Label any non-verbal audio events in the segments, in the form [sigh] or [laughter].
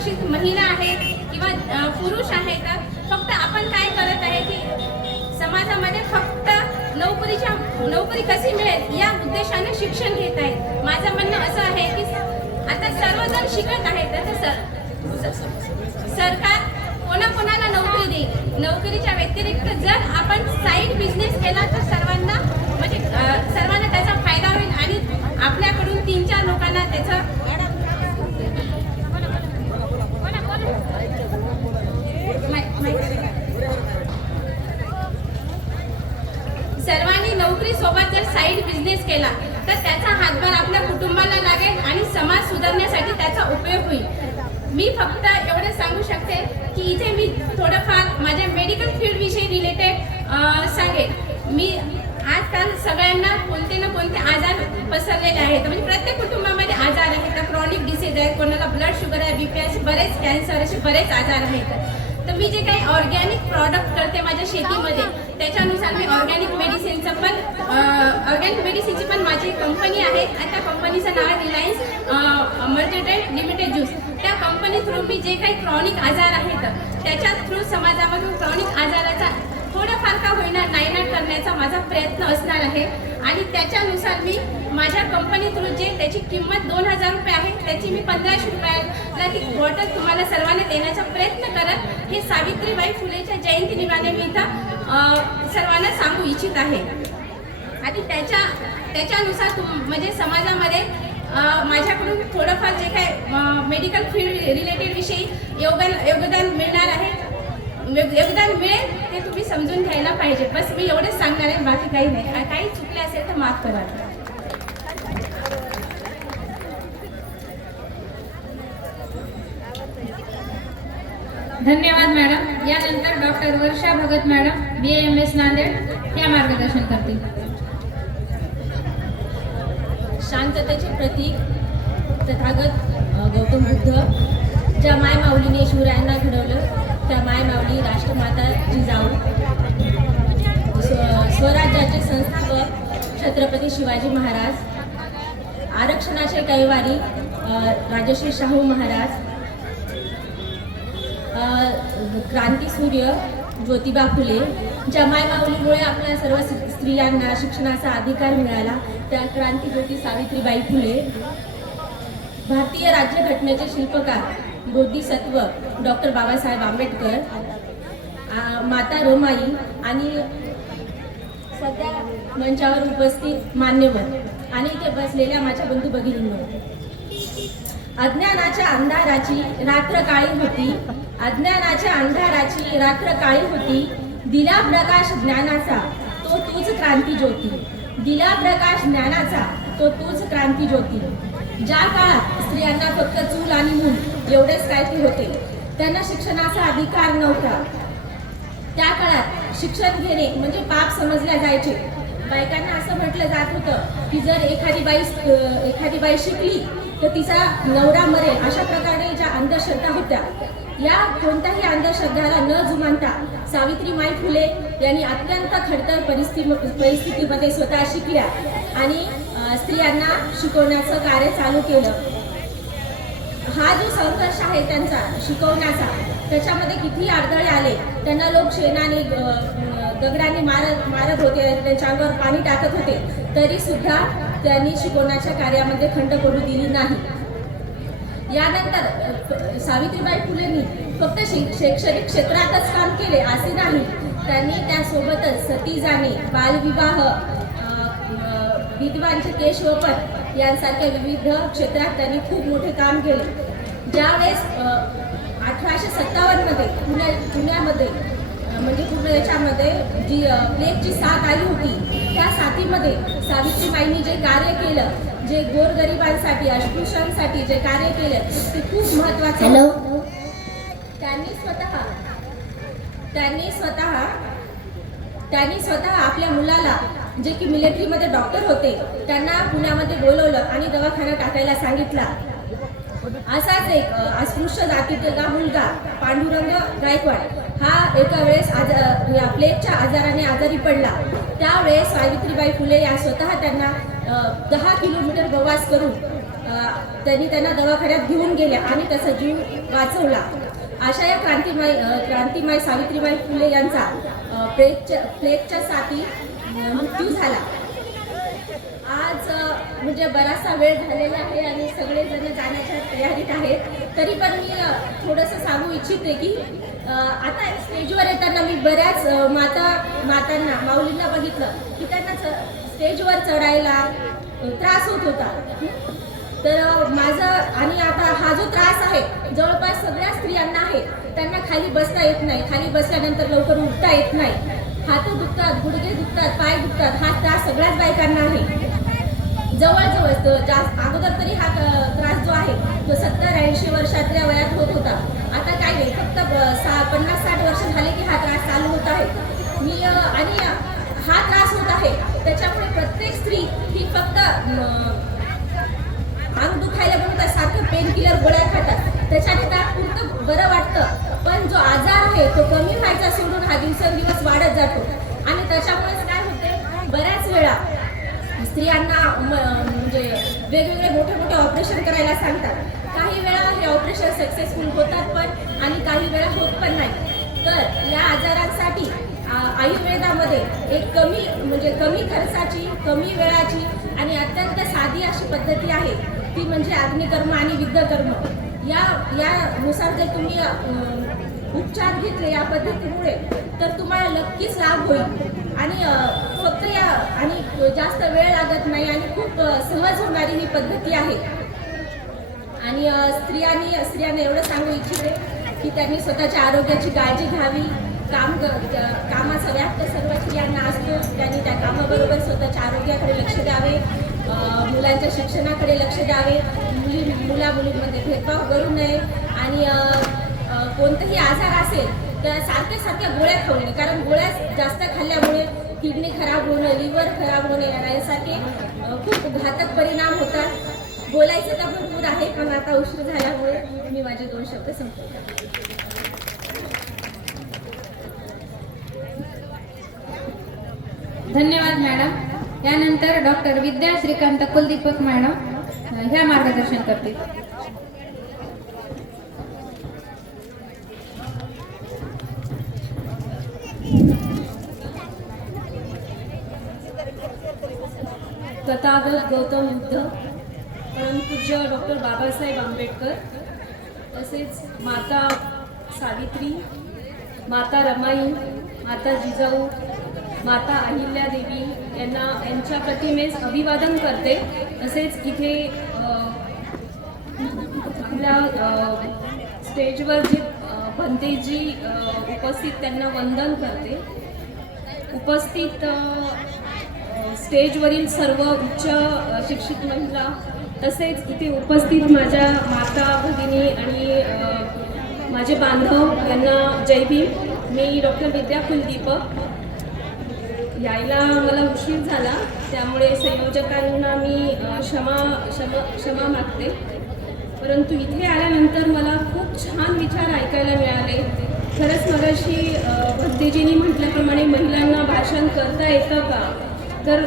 शिक्षित महिला आहेत किंवा पुरुष आहेत फक्त आपण काय करत आहे की समाजामध्ये फक्त नोकरीच्या नोकरी कशी मिळेल या उद्देशाने शिक्षण घेत आहेत. माझं म्हणणं असं आहे की आता सर्वजण शिकत आहेत. तर सर सरकार कोणाकोणाला नोकरी देईल? नोकरीच्या व्यतिरिक्त जर आपण साईड बिझनेस केला तर सर्वांना म्हणजे अ, सर्वांना त्याचा फायदा होईल आणि आपल्याकडून तीन चार लोकांना त्याचं मा- माहिती- सर्वांनी सोबत जर साईड बिझनेस केला तर त्याचा हातभार आपल्या कुटुंबाला लागेल आणि समाज सुधारण्यासाठी त्याचा उपयोग होईल. मी फक्त एवढं सांगू शकते की इथे मी थोडंफार माझ्या मेडिकल फील्डविषयी रिलेटेड सांगेन. मी आजकाल सगळ्यांना कोणते ना कोणते आजार पसरलेले आहेत. म्हणजे प्रत्येक कुटुंबामध्ये आजार आहेत. क्रॉनिक डिसीज आहेत कोणाला ब्लड शुगर आहे बीपी असे बरेच कॅन्सर असे बरेच आजार आहेत. तर मी जे काही ऑर्गॅनिक प्रॉडक्ट करते माझ्या शेतीमध्ये त्याच्यानुसार मी ऑर्गॅनिक मेडिसिनचं पण ऑर्गॅनिक मेडिसिनची पण माझी कंपनी आहे आणि त्या कंपनीचं नाव आहे रिलायन्स मल्टीट्रेड लिमिटेड ज्यूस त्या कंपनी थ्रू मी जे काही क्रॉनिक आजार आहेत त्याच्या थ्रू समाजामधून क्रॉनिक आजाराचा थोडंफार का होईना नायनाट करण्याचा माझा प्रयत्न असणार आहे. आणि त्याच्यानुसार मी माझ्या कंपनी थ्रू जे त्याची किंमत दोन हजार त्याची मी पंधराशे रुपयाला ती बॉटल तुम्हाला सर्वांना देण्याचा प्रयत्न करत हे सावित्रीबाई फुलेच्या जयंतीनिमित्ताने मी इथं सर्वांना सांगू इच्छित आहे. आणि त्याच्या त्याच्यानुसार तुम म्हणजे समाजामध्ये माझ्याकडून थोडंफार जे काय मेडिकल फील्ड रिलेटेड विषयी योगदान योगदान मिळणार आहे योगदान मिळेल ते तुम्ही समजून घ्यायला पाहिजे. बस मी एवढंच सांगणार आहे बाकी काही नाही. काही चुकले असेल तर माफ करा. धन्यवाद मॅडम. यानंतर doctor Varsha Bhagat madam. B M S Nanded त्या मार्गदर्शन करतील. शांततेचे प्रतीक तथागत गौतम बुद्ध ज्या माय माऊलीने शिवरायांना घडवलं त्या माय माऊली राष्ट्रमाता जिजाऊ स्व स्वराज्याचे संस्थापक छत्रपती शिवाजी महाराज आरक्षणाचे कैवारी राजश्री शाहू महाराज क्रांती सूर्य ज्योतिबा फुले ज्या माऊलीमुळे आपल्या सर्व स्त्रियांना शिक्षणाचा अधिकार मिळाला त्या क्रांती ज्योती सावित्रीबाई फुले भारतीय राज्यघटनेचे शिल्पकार बोधिसत्व डॉक्टर बाबासाहेब आंबेडकर माता रोमाई आणि सध्या मंचावर उपस्थित मान्यवर. आणि इथे बसलेल्या माझ्या बंधू भगिनींवर अज्ञानाच्या अंधाराची रात्र काळी होती. अज्ञानाच्या अंधाराची रात्र काळी होती. दिला प्रकाश ज्ञानाचा तो तूच क्रांती ज्योती. दिला प्रकाश ज्ञानाचा तो तूच क्रांती ज्योती. ज्या काळात स्त्रियांना फक्त चूल आणि मूल एवढेच काय ते होते त्यांना शिक्षणाचा अधिकार नव्हता. त्या काळात शिक्षण घेणे म्हणजे पाप समजल्या जायचे. बायकांना असं म्हटलं जात होतं की जर एखादी बाई एखादी बाई शिकली तर तिचा नवरा मरेल अशा प्रकारे ज्या अंधश्रद्धा होत्या या कोणत्याही अंधश्रद्धाला न जुमानता सावित्रीमाई फुले यांनी अत्यंत खडतर परिस्थिती परिस्थितीमध्ये स्वतः शिकल्या आणि स्त्रियांना शिकवण्याचं कार्य चालू केलं. हा जो संघर्ष आहे त्यांचा शिकवण्याचा त्याच्यामध्ये किती अडथळे आले त्यांना लोक शेणाने दगडाने मारत मारत होते त्यांच्यावर पाणी टाकत होते. तरी सुद्धा त्यांनी शिकवण्याच्या कार्यामध्ये खंड पडू दिली नाही. यानंतर सावित्रीबाई फुलेंनी फक्त शैक्षणिक क्षेत्रातच काम केले असे नाही. त्यांनी त्यासोबतच सती जाणे बालविवाह विद्वांचे अ, विधवांचे यांसारख्या विविध क्षेत्रात त्यांनी खूप मोठे काम केले. ज्यावेळेस अठराशे सत्तावन्नमध्ये पुण्या पुण्यामध्ये म्हणजे पूर्ण याच्यामध्ये जी प्लेगची साथ आली होती त्या साथीमध्ये सावित्रीबाईंनी जे कार्य केलं जे गोरगरिबांसाठी अस्पृश्यांसाठी जे कार्य केलं ते खूप महत्त्वाचं हॅलो त्यांनी स्वतः त्यांनी स्वतः त्यांनी स्वतः आपल्या मुलाला जे की मिलिटरीमध्ये डॉक्टर होते त्यांना पुण्यामध्ये बोलवलं आणि दवाखाना टाकायला सांगितला. असाच एक अस्पृश्य जातीतला मुलगा पांडुरंग गायकवाड. हा एका वेळेस आज या प्लेगच्या आजाराने आजारी पडला. त्यावेळेस सावित्रीबाई फुले या स्वतः त्यांना दहा किलोमीटर प्रवास करून त्यांनी त्यांना दवाखान्यात घेऊन गेल्या आणि त्याचा जीव वाचवला. अशा या क्रांतिमाई क्रांतीमाय क्रांतिमाई सावित्रीबाई फुले यांचा प्लेगच्या प्लेगच्या साथी मृत्यू झाला. आज म्हणजे बराचसा वेळ झालेला आहे आणि सगळेजण जाण्याच्या तयारीत आहेत. तरी पण मी थोडंसं सांगू इच्छिते की आता स्टेजवर येताना मी बऱ्याच माता मातांना माऊलींना बघितलं की त्यांना च- स्टेजवर चढायला त्रास होत होता. तर माझं आणि आता हा जो त्रास आहे जवळपास सगळ्या स्त्रियांना आहे त्यांना खाली बसता येत नाही. खाली बसल्यानंतर लवकर उठता येत नाही. हात दुखतात गुडघे दुखतात पाय दुखतात हा त्रास सगळ्याच बायकांना जवळजवळ तो जास्त अगोदर तरी हा त्रास जो आहे तो सत्तर ऐंशी वर्षातल्या वयात होत होता. आता काय नाही फक्त सहा पन्नास साठ वर्ष झाले की हा त्रास चालू होत आहे. मी आणि हा त्रास होत आहे. त्याच्यामुळे प्रत्येक स्त्री ही फक्त अंग दुखायला म्हणून सारखं पेन किलर गोळ्या खातात. त्याच्याने तात्पुरतं बरं वाटतं. पण जो आजार आहे तो कमी व्हायचा सोडून हा दिवसेंदिवस वाढत जातो. आणि त्याच्यामुळेच काय होते बऱ्याच वेळा स्त्रियांना म- म्हणजे वेगवेगळे मोठे मोठे ऑपरेशन करायला सांगतात. काही वेळा हे ऑपरेशन सक्सेसफुल होतात पण आणि काही वेळा होत पण नाही. तर या आजारांसाठी आयुर्वेदामध्ये एक कमी म्हणजे कमी खर्चाची कमी वेळाची आणि अत्यंत साधी अशी पद्धती आहे. ती म्हणजे अग्निकर्म आणि विद्धकर्म या यानुसार जर तुम्ही उपचार घेतले या पद्धतीमुळे तर तुम्हाला नक्कीच लाभ होईल. आणि फक्त या आणि जास्त वेळ लागत नाही आणि खूप सहज होणारी ही पद्धती आहे. आणि स्त्रियांनी स्त्रियांना एवढं सांगू इच्छिते की त्यांनी स्वतःच्या आरोग्याची काळजी घ्यावी. काम कामाचा व्याप्त सर्व स्त्रियांना असतो. त्यांनी त्या कामाबरोबर स्वतःच्या आरोग्याकडे लक्ष द्यावे. मुलांच्या शिक्षणाकडे लक्ष द्यावे. मुली मुला मुलींमध्ये भेदभाव करू नये. आणि कोणताही आजार असेल त्या सारख्या सारख्या गोळ्या खाऊ नये. कारण गोळ्या जास्त खाल्ल्यामुळे किडनी खराब होणं लिव्हर खराब होणे यासारखे खूप घातक परिणाम होतात. बोलायचं तर भरपूर आहे पण आता उशीर झाल्यामुळे मी माझे दोन शब्द संपवतो. धन्यवाद मॅडम. यानंतर डॉक्टर विद्या श्रीकांत कुलदीपक मॅडम ह्या मार्गदर्शन करतील. तथागत गौतम बुद्ध परमपूज्य डॉक्टर बाबासाहेब आंबेडकर तसेच माता सावित्री माता रमाई माता जिजाऊ माता अहिल्यादेवी यांना यांच्या प्रतिमेस अभिवादन करते. तसेच इथे आपल्या स्टेजवर जे भंतेजी उपस्थित त्यांना वंदन करते उपस्थित स्टेजवरील सर्व उच्च शिक्षित महिला तसेच इथे उपस्थित माझ्या माता भगिनी आणि माझे बांधव यांना जय भीम. मी डॉक्टर विद्या कुलदीपक. यायला मला उशीर झाला त्यामुळे संयोजकांना मी क्षमा क्षमा क्षमा मागते. परंतु इथे आल्यानंतर मला खूप छान विचार ऐकायला मिळाले. खरंच मगाशी अ, म्हटल्याप्रमाणे महिलांना भाषण करता येतं का? तर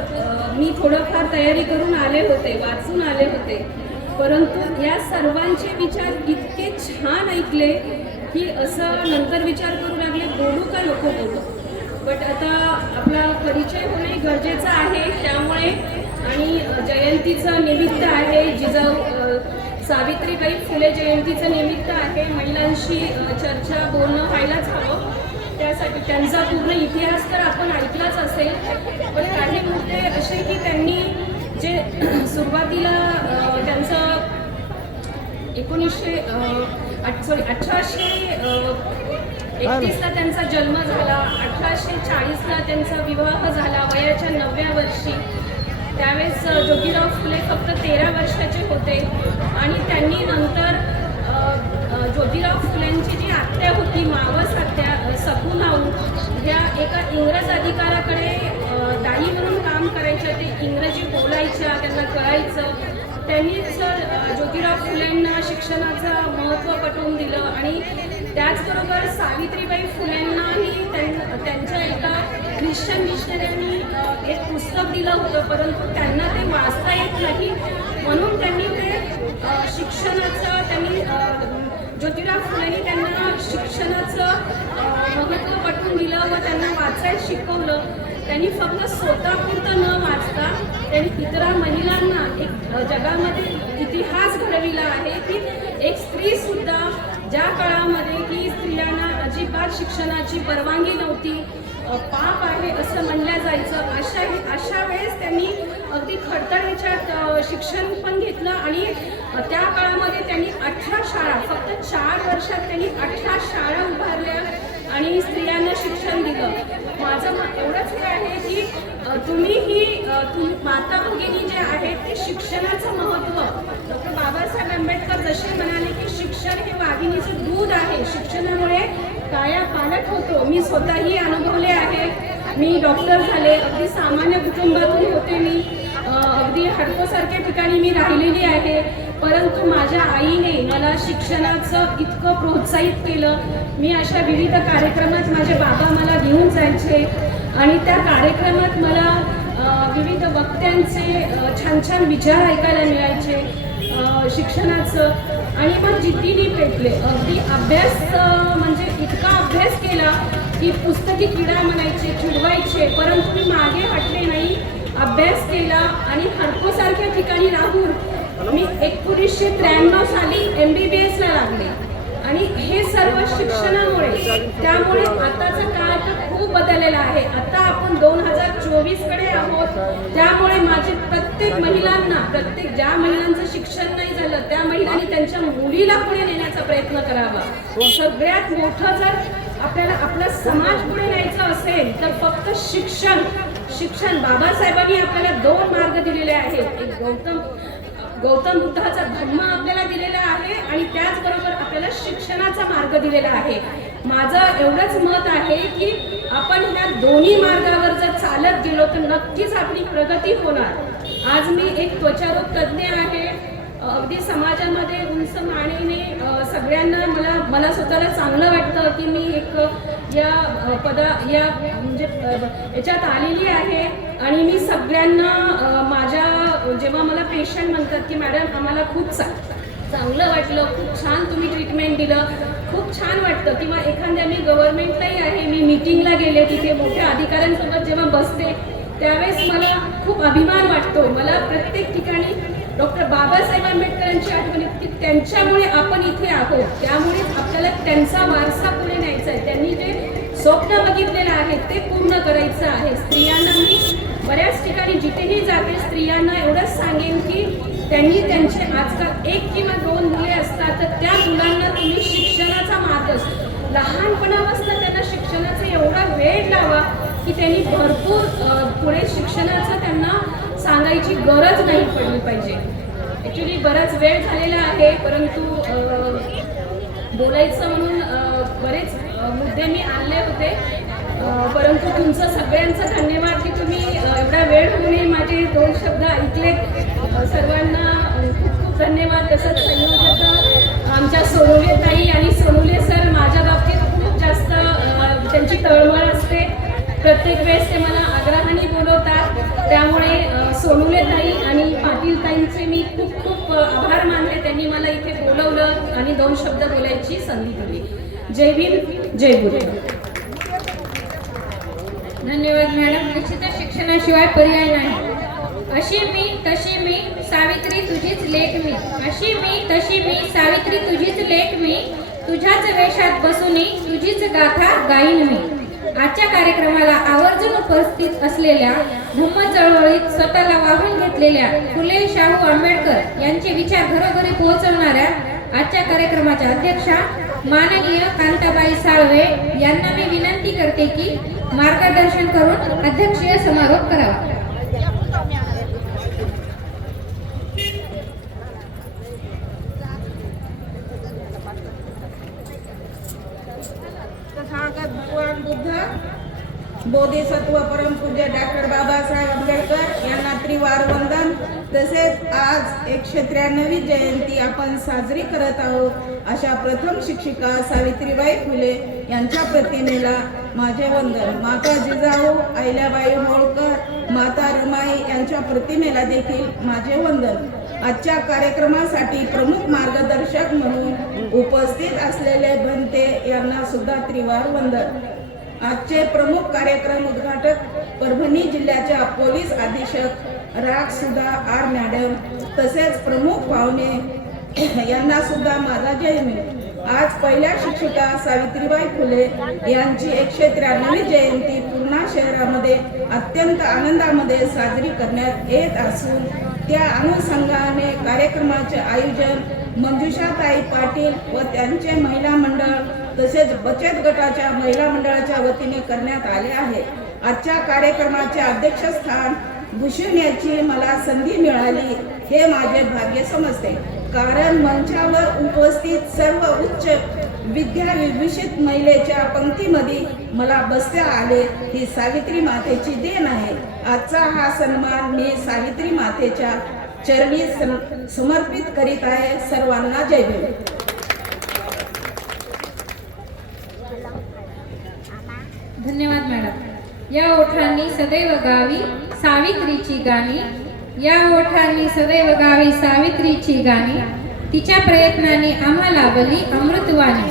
मी थोडंफार तयारी करून आले होते वाचून आले होते. परंतु या सर्वांचे विचार इतके छान ऐकले की असं नंतर विचार करू लागले बोलू का नको बोलू? बट आता आपला परिचय होणे गरजेचं आहे त्यामुळे आणि जयंतीचं निमित्त आहे जिजाऊ सावित्रीबाई फुले जयंतीचं निमित्त आहे. महिलांशी चर्चा बोलणं व्हायलाच हवं. त्यासाठी त्यांचा पूर्ण इतिहास तर आपण ऐकलाच असेल. पण काही मुद्दे असे की त्यांनी जे [clears throat] सुरुवातीला त्यांचं एकोणीसशे सॉरी अठराशे एकतीसला त्यांचा जन्म झाला. अठराशे चाळीसला त्यांचा विवाह झाला. वयाच्या नवव्या वर्षी. त्यावेळेस जोगीराव ज्योतिराव फुले फक्त तेरा वर्षाचे होते आणि त्यांनी नंतर ज्योतिराव फुलेंची जी आत्या होती मावस आत्या अ, सकुनाऊ ह्या एका इंग्रज अधिकाराकडे दाही दाई म्हणून काम करायच्या ते इंग्रजी बोलायच्या त्यांना कळायचं. त्यांनीच ज्योतिराव फुलेंना शिक्षणाचं महत्त्व पटवून दिलं आणि त्याचबरोबर सावित्रीबाई फुलेंनाही त्यां त्यांच्या एका ख्रिश्चन मिशनऱ्यांनी एक पुस्तक दिलं होतं परंतु त्यांना ते वाचता येत नाही. म्हणून त्यांनी ते शिक्षणाचं त्यांनी ज्योतिराव फुलेंनी त्यांना शिक्षणाचं अ, महत्त्व पटवून दिलं व त्यांना वाचायला शिकवलं. त्यांनी फक्त स्वतःपुरतं न वाचता त्यांनी इतर महिलांना एक जगामध्ये इतिहास घडविला आहे की एक स्त्री सुद्धा ज्या काळामध्ये की स्त्रियांना अजिबात शिक्षणाची परवानगी नव्हती पाप आहे असं म्हणल्या जायचं. अशा अशा वेळेस त्यांनी अगदी खडतर ह्याच्यात शिक्षण पण घेतलं आणि त्या काळामध्ये त्यांनी अठरा शाळा फक्त चार वर्षात त्यांनी अठरा शाळा उभारल्या आणि स्त्रियांना शिक्षण दिलं. माझं एवढंच हे आहे की तुम्ही ही तुम्ही माता भगिनी जे आहेत ते शिक्षणाचं महत्त्व. डॉक्टर बाबासाहेब आंबेडकर जसे म्हणाले की शिक्षण हे वाघिणीचं दूध आहे. शिक्षणामुळे काया पालट होतो. मी स्वतःही अनुभवले आहे. मी डॉक्टर झाले. अगदी सामान्य कुटुंबातून होते मी. अगदी हडकोसारख्या ठिकाणी मी राहिलेली आहे. परंतु माझ्या आईने मला शिक्षणाचं इतकं प्रोत्साहित केलं. मी अशा विविध कार्यक्रमात माझे बाबा मला घेऊन जायचे. आणि त्या कार्यक्रमात मला विविध वक्त्यांचे छान छान विचार ऐकायला मिळायचे. शिक्षणाचं. आणि मग जिद्दीने पेटले. अगदी अभ्यास म्हणजे इतका अभ्यास केला की पुस्तकी किडा म्हणायचे चिडवायचे परंतु मी मागे हटले नाही. अभ्यास केला आणि हडकोसारख्या ठिकाणी राहून मी एकोणीसशे त्र्याण्णव साली एम बी बी एसला लागले. आणि हे सर्व शिक्षणामुळे त्यामुळे आताचा काळ तर खूप बदललेला आहे. आता आपण दोन हजार चोवीसकडे आहोत. त्यामुळे माझे प्रत्येक महिलांना प्रत्येक ज्या महिलांचं शिक्षण नाही झालं त्या महिलांनी त्यांच्या मुलीला पुढे नेण्याचा प्रयत्न करावा. सगळ्यात मोठं जर आपल्याला आपला समाज पुढे न्यायचा असेल तर फक्त शिक्षण शिक्षण बाबासाहेबांनी आपल्याला दोन मार्ग दिलेले आहेत. एक गौतम गौतम बुद्धाचा धर्म आपल्याला दिलेला आहे आणि त्याचबरोबर आपल्याला शिक्षणाचा मार्ग दिलेला आहे. माझं एवढंच मत आहे की आपण ह्या दोन्ही मार्गावर जर चालत गेलो तर नक्कीच आपली प्रगती होणार. आज मी एक त्वचारोग तज्ज्ञ आहे. अगदी समाजामध्ये उंच मानेने सगळ्यांना मला मला स्वतःला चांगलं वाटतं की मी एक या पदा या म्हणजे याच्यात आलेली आहे. आणि मी सगळ्यांना माझ्या जेव्हा मला पेशंट म्हणतात की मॅडम आम्हाला खूप चांगलं वाटलं खूप छान तुम्ही ट्रीटमेंट दिलं. खूप छान वाटतं किंवा एखाद्या मी गव्हर्नमेंटलाही आहे मी मीटिंगला गेले तिथे मोठ्या अधिकाऱ्यांसोबत जेव्हा बसते त्यावेळेस मला खूप अभिमान वाटतो मला प्रत्येक ठिकाणी डॉक्टर बाबासाहेब आंबेडकरांची आठवण येते की त्यांच्यामुळे आपण इथे आहोत. त्यामुळे आपल्याला त्यांचा वारसा पुढे न्यायचा आहे. त्यांनी जे स्वप्न बघितलेलं आहे ते पूर्ण करायचं आहे. स्त्रियांना मी बऱ्याच ठिकाणी जिथेही जाते स्त्रियांना एवढंच सांगेन की त्यांनी त्यांचे आजकाल एक किंवा दोन मुले असतात तर त्या मुलांना तुम्ही शिक्षणाचा मार्ग लहानपणापासून त्यांना शिक्षणाचा एवढा वेळ लावा की त्यांनी भरपूर पुढे शिक्षणाचं त्यांना सांगायची गरज नाही पडली पाहिजे. ॲक्च्युली बराच वेळ झालेला आहे परंतु बोलायचं म्हणून बरेच मुद्दे मी आणले होते. परंतु तुमचं सगळ्यांचं धन्यवाद की तुम्ही एवढा वेळ होऊन माझे दोन शब्द ऐकले सर्वांना तसंच संयोजक आमच्या सोनुले ताई आणि सोनुले सर माझ्या बाबतीत खूप जास्त त्यांची तळमळ असते. प्रत्येक वेळेस ते मला आग्रहाने बोलवतात. त्यामुळे सोनुले ताई आणि पाटील ताईंचे मी खूप खूप आभार मानले त्यांनी मला इथे बोलवलं आणि दोन शब्द बोलायची संधी दिली. जय भीम जय गुरु. धन्यवाद मॅडम. निश्चितच शिक्षणाशिवाय पर्याय नाही. अशी मी तशी सावित्री तुझीच लेख मी. अशी मी तशी मी सावित्री तुझीच लेख मी. तुझ्याच वेशात बसूनी तुझीच गाथा गाईन मी. आजच्या कार्यक्रमाला आवर्जून उपस्थित असलेल्या धम्म चळवळीत स्वतःला वाहून घेतलेल्या फुले शाहू आंबेडकर यांचे विचार घरोघरी पोहोचवणाऱ्या आजच्या कार्यक्रमाच्या अध्यक्षा माननीय कांताबाई साळवे यांना मी विनंती करते की मार्गदर्शन करून अध्यक्षीय समारोप करावा तथागत भगवान बुद्ध बोधिसत्व परमपूज्य डॉक्टर बाबासाहेब आंबेडकर यांना त्रिवार वंदन तसेच आज एकशे त्र्याण्णवी जयंती आपण साजरी करत आहोत अशा प्रथम शिक्षिका सावित्रीबाई फुले यांच्या प्रतिमेला माझे वंदन. माता जिजाऊ अहिल्याबाई होळकर माता रमाई यांच्या प्रतिमेला देखील माझे वंदन. आजच्या कार्यक्रमासाठी प्रमुख मार्गदर्शक म्हणून उपस्थित असलेले भंते यांना सुद्धा त्रिवार वंदन आजचे प्रमुख कार्यक्रम उद्घाटक परभणी जिल्ह्याच्या पोलीस अधीक्षक राग सुधा आर मॅडम तसेच प्रमुख पाहुणे यांना सुद्धा माझा जय मिळेल. आज पहिल्या शिक्षिका सावित्रीबाई फुले यांची एकशे त्र्याण्णवी जयंती पूर्णा शहरामध्ये अत्यंत आनंदामध्ये साजरी करण्यात येत असून त्या अनुषंगाने कार्यक्रमाचे आयोजन मंजुषाताई पाटील व त्यांचे महिला मंडळ तसेच बचत गटाच्या महिला मंडळाच्या वतीने करण्यात आले आहे. आजच्या कार्यक्रमाचे अध्यक्षस्थान भूषवण्याची मला संधी मिळाली हे माझे भाग्य समजते. कारण मंचावर उपस्थित सर्व उच्च विद्या विभूषित महिलेच्या पंक्तीमध्ये मला बसता आले ही सावित्री मातेची देण आहे. आजचा हा सन्मान मी सावित्री मातेच्या चरणी सम- समर्पित करीत आहे. सर्वांना जय भीम. धन्यवाद मॅडम. या ओठांनी सदैव गावी सावित्रीची गाणी. या ओठांनी सदैव गावी सावित्रीची गाणी. तिच्या प्रयत्नाने आम्हाला बली अमृतवाणी.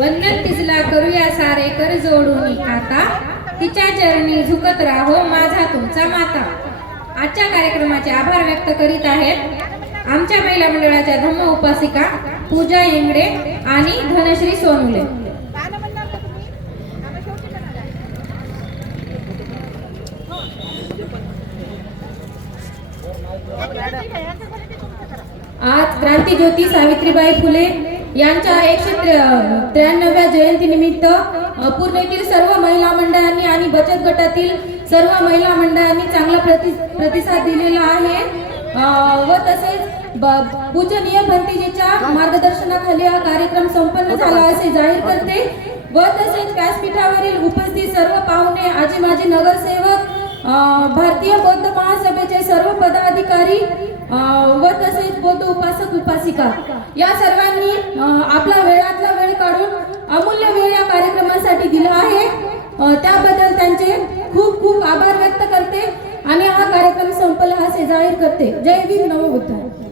वंदन तिजला करूया सारे कर जोडून आता. तिच्या चरणी झुकत राहो माझा तुमचा माता. आजच्या कार्यक्रमाचे आभार व्यक्त करीत आहेत आमच्या महिला मंडळाच्या धम्म उपासिका पूजा येंगडे आणि धनश्री सोनुले. आज क्रांतीज्योती सावित्रीबाई फुले यांच्या एकशे त्र्या- त्र्याण्णव्या जयंतीनिमित्त अ, पूर्ण येथील सर्व महिला मंडळांनी आणि बचत गटातील सर्व महिला मंडळांनी चांगला प्रति प्रतिसाद दिलेला आहे. व तसेच ब- पूजनीय भंतीजीच्या मार्गदर्शनाखाली हा कार्यक्रम संपन्न झाला असे जाहीर करते. व तसेच व्यासपीठावरील उपस्थित सर्व पाहुणे आजी माजी नगरसेवक भारतीय बौद्ध महासभेचे सर्व पदाधिकारी व तसेच बौद्ध उपासक उपासिका. या सर्वांनी आपला वेळातला वेळ काढून अमूल्य वेळ या कार्यक्रमासाठी दिला आहे. त्याबद्दल त्यांचे खूप खूप आभार व्यक्त करते आणि हा कार्यक्रम संपला असे जाहीर करते. जय भीम नवबुद्ध